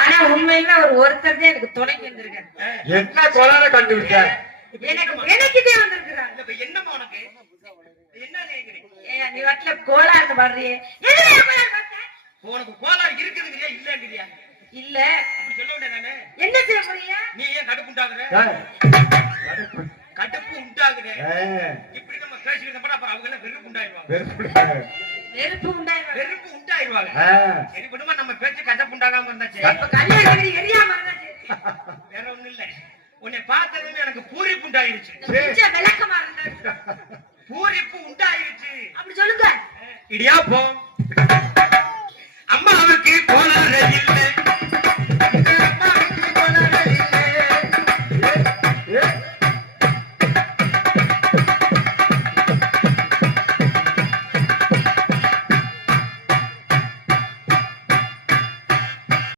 ஆனா உண்மையில ஒருத்தர் தான் எனக்கு துணைக்கு வந்திருக்காரு. என்ன கோளார கண்டுபிடிச்ச? எனக்குதே வந்திருக்கிறாங்க. இப்ப என்னமா உனக்கு என்ன கேக்குறீங்க? நீ வட்டில கோளாறு பாடுறியே, உனக்கு கோளாறு இருக்குதுங்கிறியா இல்லங்கிறியா? இல்ல சொல்ல வேண்டியதானே. என்ன செய்ய போறீங்க? நீ ஏன் கடுப்பு உண்டாகுற? கடுப்பு உண்டாகுது. இப்படி நம்ம பேசிக்கிட்டு அப்புறம் அவங்க எல்லாம் வெறுப்பு உண்டாயிருவாங்க. வெறுப்பு உண்டாயிருவாங்க. சரி விடுமா, நம்ம பேச்சு கடுப்பு உண்டாகாம இருந்தாச்சு. கல்யாணம் எரியாம இருந்தாச்சு. வேற ஒண்ணும் இல்ல, உன்னை பார்த்ததுமே எனக்கு பூரிப்பு உண்டாயிருச்சு. விளக்கமா இருந்தாச்சு. பூரிப்பு உண்டாயிருச்சு. அப்படி சொல்லுங்க. இடியாப்பம்